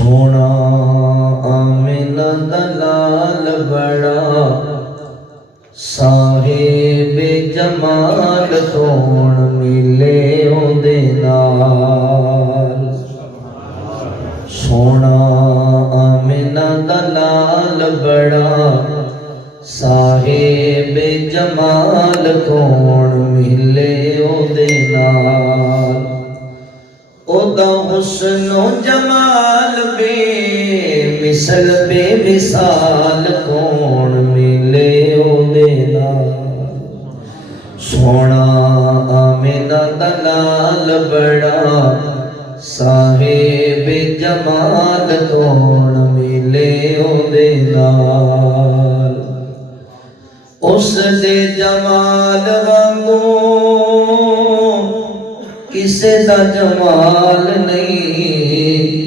سونا آمنہ دلال بڑا صاحب جمال کون ملے اودے نال سونا آمنہ دلال بڑا صاحب جمال کون ملے اودے نال اودا حسن و جمال بے مثل بے مثال کون ملے اودے نال سونا آمنہ دلال بڑا صاحب جمال کون ملے اودے نال اس دے جمال وانگوں کسے دا جمال نہیں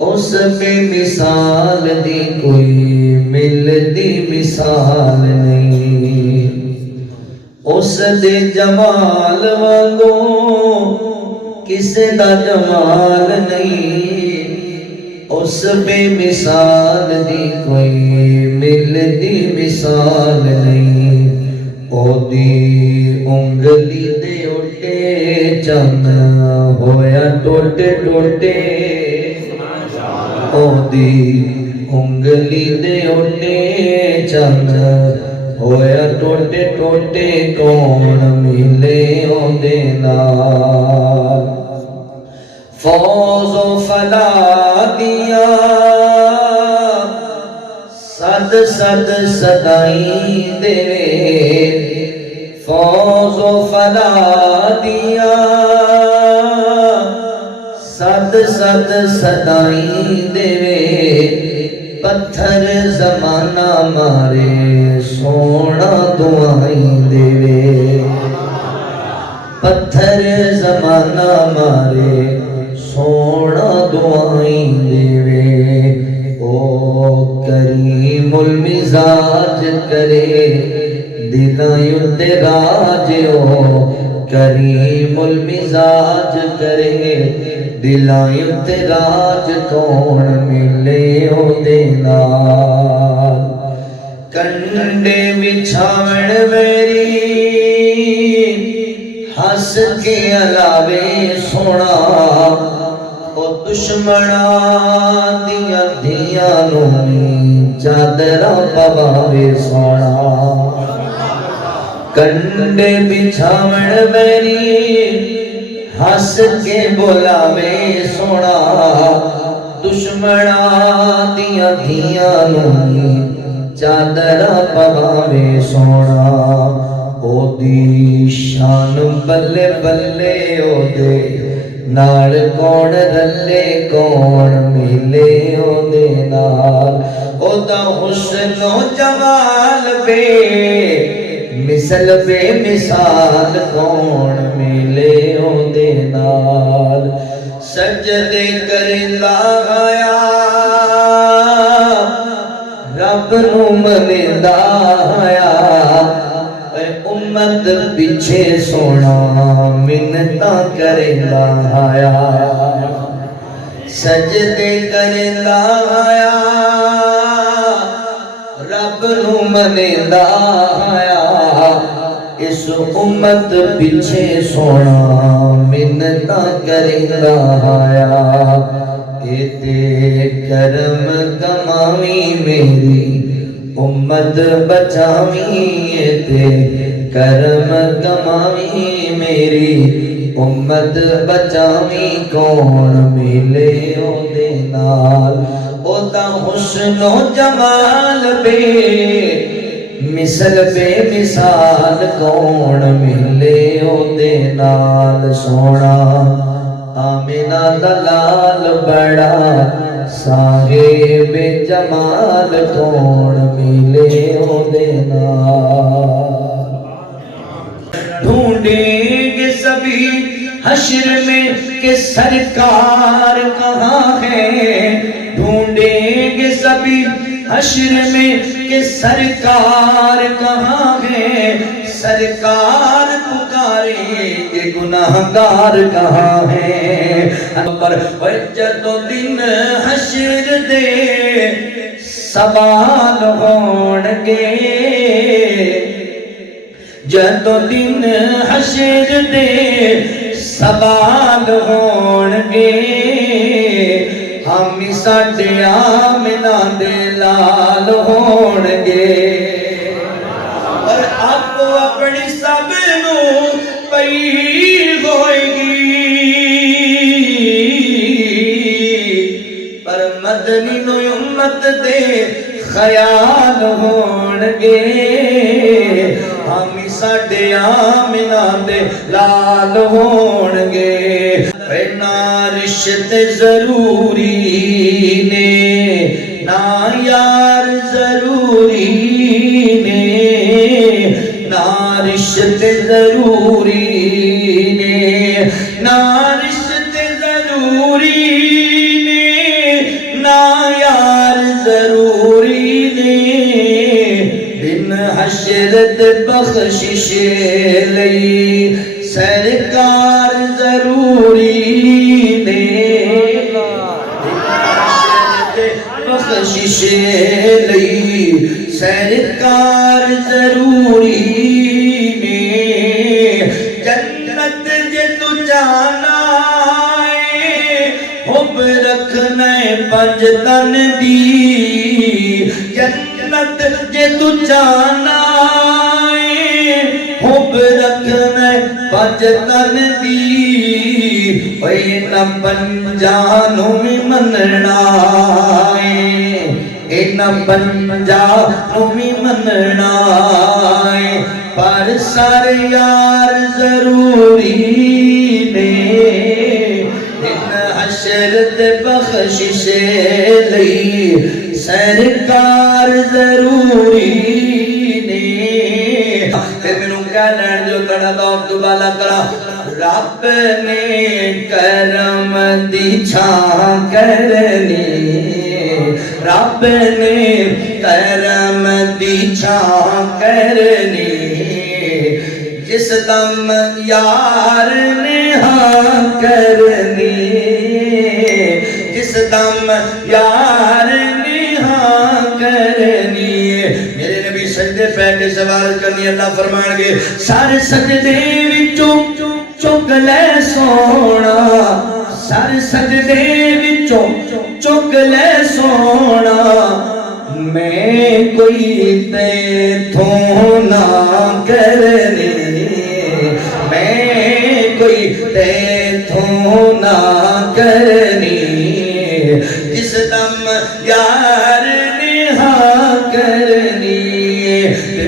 اس بے مثال دی کوئی ملتی مثال نہیں اس دے جمال وانگوں کسے دا جمال نہیں اس بے مثال دی کوئی ملتی مثال نہیں او دی انگلی دے اٹھے چند ہویا ٹوٹے ٹوٹے او دی انگلی دے اٹھے چند ہویا ٹوٹے ٹوٹے کون ملے او دے نال فوز و فلاح دیا صد صد صدائیں دے فوز و فلاح دیا صد صد صدائیں دے پتھر زمانہ مارے سونا دعائیں دے پتھر زمانہ مارے سونا دعائیں دے او کریم المزاج کرے دلائیں تے راج او کریم المزاج کرے دلائیں تے راج کون ملے او دے نال کنڈے بچھاوڑ میری ہس کے علاوے سونا او دشمنا دیا دیا نومی چادرہ پواوے سونا کنڈے بچھاوڑ میری ہس کے بولاوے سونا دشمنا دیا دیا نومی چادرہ پواوے سونا او دی شان بلے بلے او دے نال کون رلے کون ملے او دے نال او دا حسن و جمال بے مثل بے مثال کون ملے او دے نال سجدے کرلا آیا رب نو مندا آیا امت پیچھے سونا منتا کرلا آیا سجدے کرلا آیا رب نو مندا آیا اس امت پیچھے سونا منتا کرلا آیا ایتے کرم کماوی میری امت بچاوی تے کرم کماوی میری امت بچاوی کون ملے او دے نال او دا حسن و جمال بے مثل بے مثال کون ملے او دے نال سونا آمنہ دلال بڑا صاحب جمال کون ملے او دے نال ڈھونڈیں گے سبھی حشر میں کہ سرکار کہاں ہے ڈھونڈیں گے سبھی حشر میں کہ سرکار کہاں ہے سرکار پکاریں گے گناہگار کہاں ہے پر جدو دن حشر دے سوال ہون گے جدوں دن حشر دے سوال ہون گے ہم ساڈے آمنہ دے لال ہون گے اور آپ اپنی سب نو پئی ہوئے گی پر مدنی نو امت دے خیال ہون گے ہم ساڈے آمنہ دے لال ہون گے نہ رشتے ضروری نے نہ یار ضروری نے نہ رشتے ضروری نے نہ رشتے ضروری نے نہ یار ضروری نے دن حشر تے بخشش لئی سرکار ضروری نے بخشش لئی سرکار ضروری نے جنت جے تو جانا ہے حب رکھنا پنج تن دی جنت جے تو جانا ہے حب رکھنا پنج تن دی اوے نہ پنجانوں میں مننا ہے نہ پنجانوں میں مننا ہے پر سر یار ضروری نے دن حشر تے بخشش لئی سرکار ضروری نے پھر مینوں کہنا جو کڑا ذوق دوبالا کرا رب نے کرم دی چھاں کرنی رب نے کرم دی چھاں کرنی جس دم یار نے ہاں کرنی جس دم یار نے ہاں کرنی میرے نبی سجدے پہ کے سوال کرنی اللہ فرمان گے سارے سجدے وچوں چک لے سونا سر سجدے وچوں چک لے سونا میں کوئی تیتھوں نہ کرنی میں کوئی تیتھوں نہ کرنی جس دم یار نے ہاں کرنی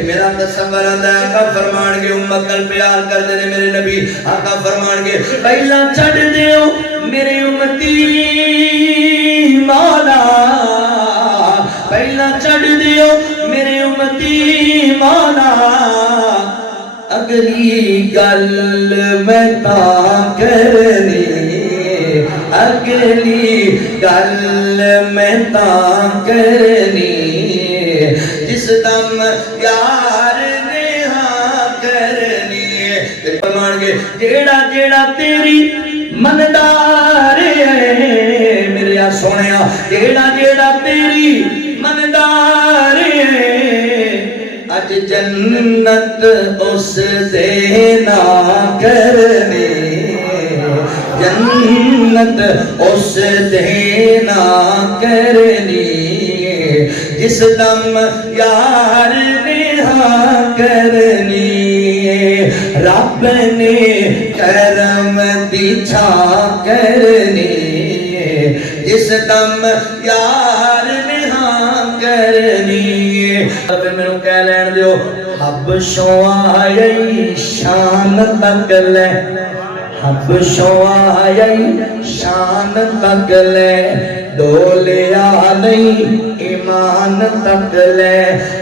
میرا تصور آندا ہے آقا فرمان گے امت کل پیار کر دینے میرے نبی آقا فرمان گے پہلا چھڑ دیو میرے امتی مولا پہلا چھڑ دیو میرے امتی مولا اگلی گل میں تا کرنی اگلی گل میں تا کرنی جس دم یار نے ہاں کرنی فرمان گے جیڑا جیڑا تیری مندار ہے میرے سونیا جیڑا جیڑا تیری مندار ہے اج جنت اس دے نا کرنی جنت اس دے نا کرنی جس دم یار نے ہاں کرنی رب نے کرم دی چھاں کرنی جس دم یار نے ہاں کرنی اب میں کہہ لین دیو حبشوں آئی شان تک لے حبشوں آئی شان تک لے ڈولیا نہیں ایمان تک لے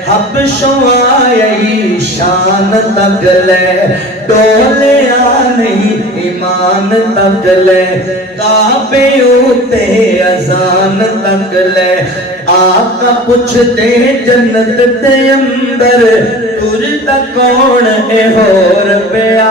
حبشوں آئی شان تک لے ڈولیا نہیں ایمان تک لے کعبے اوتے اذان تک لے آقا پوچھتے جنت دے اندر تر تک کون اے ہور پیا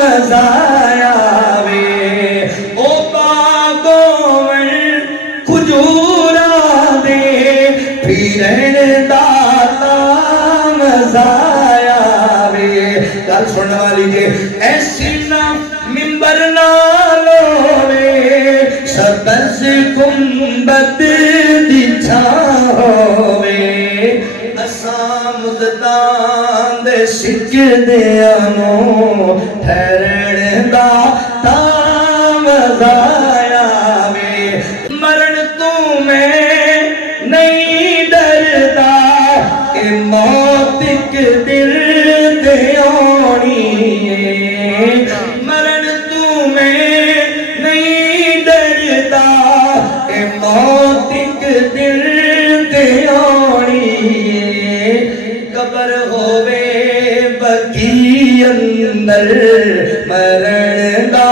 مزایا وے او باغوں میں کھجورا دے پھرن دا مزایا وے گل سننے والی جے ایسی نہ ممبر نہ لوے سبز گنبد دی چھاوے اساں مدتاں دے سجدیاں نو ٹھہرن دا تام مزایا وے مرن تو میں نہیں ڈردا کہ موت ایک دل تے آنی ہے مرن تو میں نہیں ڈردا کہ موت ایک دل تے آنی ہے قبر ہووے بقی اندر مرن دا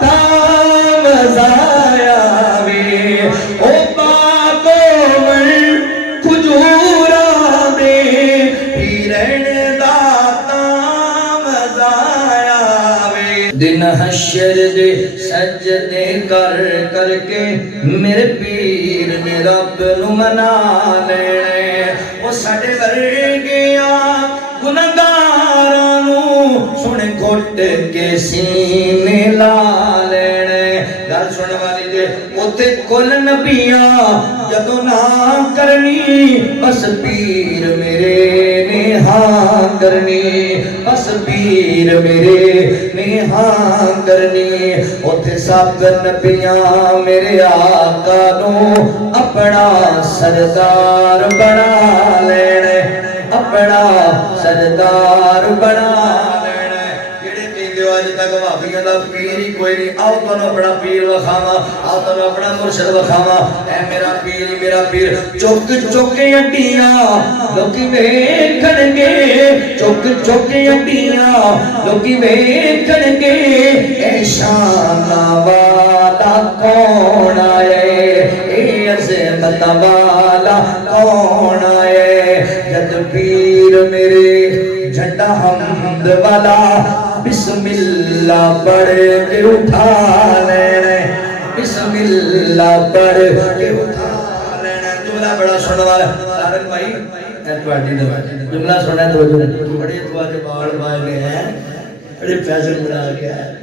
تام مزایا وے او باغوں میں کھجورا دے پھرن دا تام مزایا وے دن حشر دے سجدے کر کر کے میرے پیر نے رب نو منا لینے او ساڈے ورگیاں گنہگاراں نو سن گھٹ کے سینے لا لینے گل سننے والی جے اوتے کل نبیاں جدوں نہ کرنی بس پیر میرے نے ہاں کرنی بس پیر میرے نے ہاں کرنی اوتے سب نبیاں میرے آقا نو اپنا سردار بنا لینے اپنا سردار بنا لینے جڑے کہندے اج تک بھابیاں دا پیر ہی کوئی نہیں آؤ تانوں اپنا پیر وکھاواں آؤ تانوں اپنا مرشد وکھاواں اے میرا پیر چک چک اڈیاں لوکی ویکھن گے چک چک اڈیاں لوکی ویکھن گے اے شان والا کون آئے اے عظمت والا کون آئے جد پیر میرے جھنڈا حمد والا بسم اللہ پڑھ کے اٹھا لینے بسم اللہ پڑھ کے اٹھا لینے جملہ بڑا سننے والا سارن بھائی جملہ سننے تو بڑے دعا کے بال بائے ہیں بڑے پیسے بڑا گیا ہے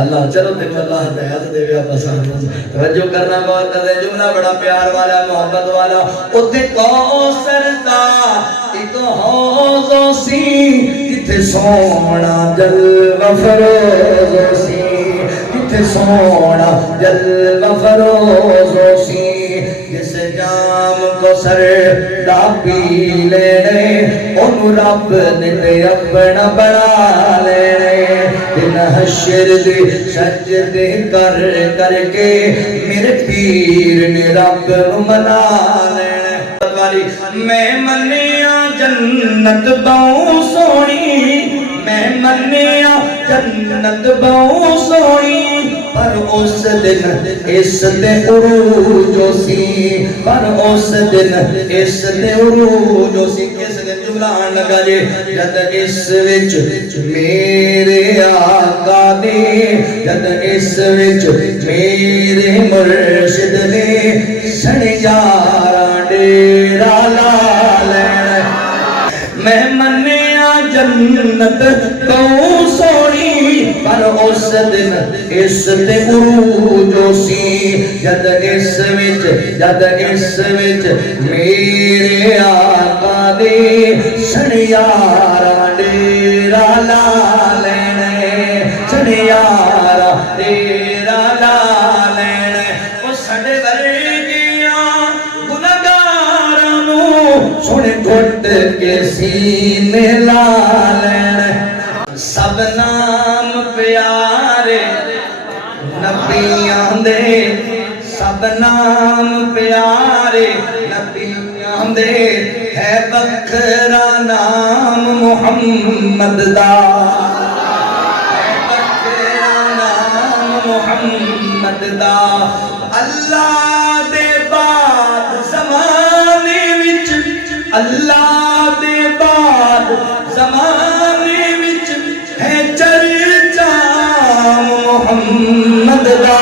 اللہ چلو دیکھو اللہ ہدایت دے گا پسند توجہ کرنا بہت کرے جملہ بڑا پیار والا محبت والا اوتے کوثر دا ایک حوض سی جتھے سونا جلوہ فروز سی جتھے سونا جلوہ فروز سی جس جام کو سر دا پی لینے انہوں رب نے اپنا بنا لینے دن حشر دے سجدے کر کر کے میرے پیر نے رب نو منا لینے میں منیا جنت بہوں سونی میں منیا جنت بہوں سونی پر اس دن اس دے عروج سی پر اس دن اس دے عروج سی کس دن جملہ آن لگا جے جد اس وچ میرے آقا دے جد اس وچ میرے مرشد نے سنجارا ڈیرا لا لینا میں منیا جنت تو سونی پر اس دن اس دے عروج سی جد اس وچ میرے آقا دے سنیارا ڈیرا لا لینے سنیارا ڈیرا لا لینے او ساڈے ورگیاں گنہگاراں نو سن گھٹ کے سینے لا لینے سب نام پیارے نبیاں دے سب نام پیارے نبیاں دے ہے بکھرا نام محمد دا ہے بکھرا نام محمد دا اللہ دے بعد زمانے وچ اللہ دے بعد زمانے وچ ہے چر محمد دا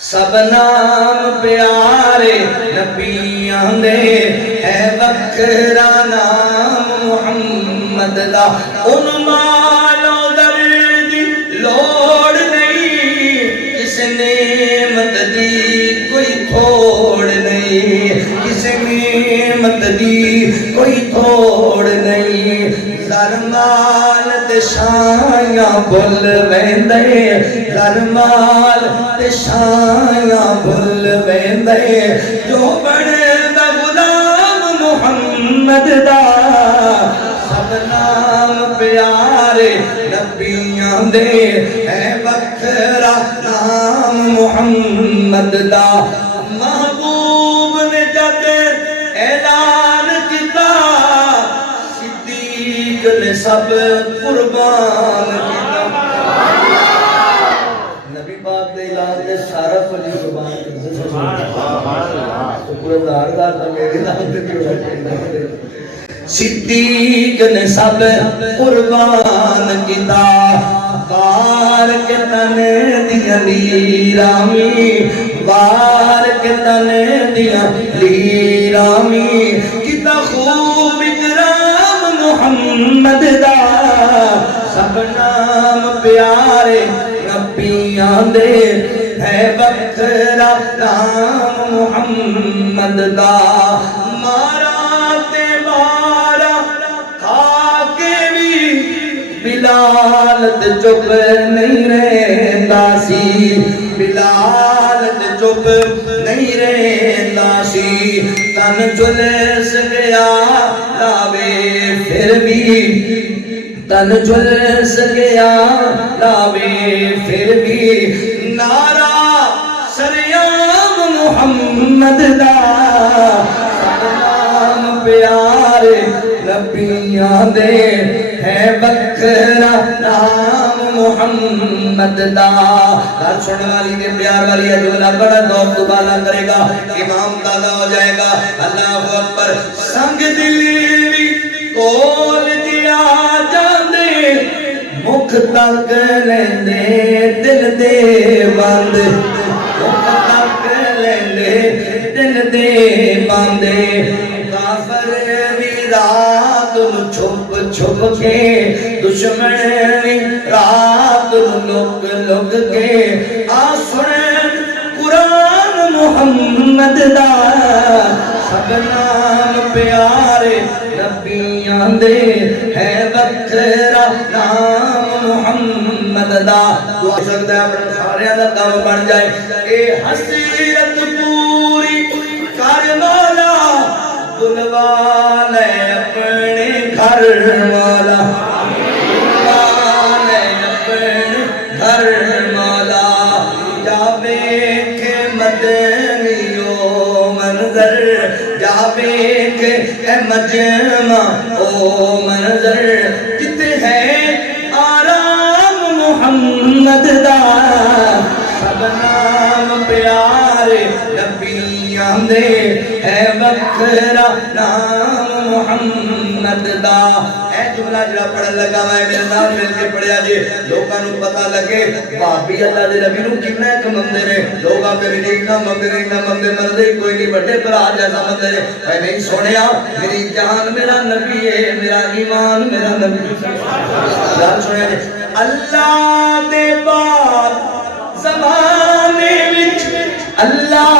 سب نام پیارے نبیاں دے ہے وکھرا نام محمد دا ان مالو در دی لوڑ نہیں کس نعمت دی کوئی تھوڑ نہیں کس نعمت دی کوئی تھوڑ نہیں زرمال تے شایاں بھل ویندے زرمال تے شایاں بھل ویندے جو بنے دا غلام محمد دا سب نام پیارے نبیاں دے ہے وکھرا نام محمد دا محبوب نے جد اعلان کیتا صدیق نے سب قربان کیتا نبی پاک دے اعلان دے سارا کچھ قربان کیتا تو پورا دار تو میرے نام تے بھی ہونا چاہیے صدیق نے سب قربان کیتا وار کے تن دیا لیرامی وار کے تن دیا لیرامی کتا خوب اکرام محمد دا سب نام پیارے نبیاں دے ہے وکھرا نام محمد دا مارا تے مارا کھا کے بھی بلال تے چپ نہیں رہندا سی بلال تے چپ نہیں رہندا سی تن جلس گیا لاوے پھر بھی تن جلس گیا لاوے پھر بھی نعرہ سریام محمد دا سب نام پیارے نبیاں دے ہے وکھرا نام محمد دا ہر سننے والی دے پیار والی ہے جو بڑا ذوق بالا کرے گا امام تازہ ہو جائے گا اللہ اکبر سنگ دلی کول دیا جاندے مکھ تک لیندے دل دے بند مکھ تک لیندے دل دے باندے کافر بھی رات چھپ چھپ کے دشمن بھی رات لک لک کے آسن قرآن محمد دا سب نام پیارے نبیاں دے ہے وکھرا نام محمد دا دعا سکتا ہے اپنے سارے دا کام بن جائے اے حسیرت پوری کر مولا بلوا لے اپنے گھر مولا بلوا لے اپنے گھر مولا جاوے کے مدنیو منظر جاوے کے مجمع او منظر کتے ہے آرام محمد دا سب نام پیارے نبیاں دے ہے وکھرا نام محمد دا اے جملہ جڑا پڑھن لگا میں میرے نام مل کے پڑھیا جی لوگاں نوں پتہ لگے بھابی اللہ دے نبی نوں کتنا ایک مندے نے لوگ آپ میری اتنا مندے مردے کوئی نہیں بڑے بھرا جیسا مندے نے میں نہیں سنیا میری جان میرا نبی ہے میرا ایمان میرا نبی جان سنیا جی اللہ دے بعد زمانے وچ اللہ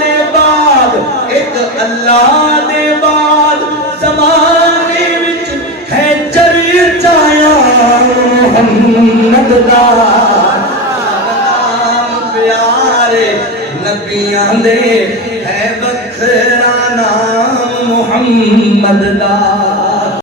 دے بعد ایک اللہ دے بعد زمانے وچ ہے چرچایا محمد دا نام پیارے نبیاں دے ہے وکھرا نام محمد دا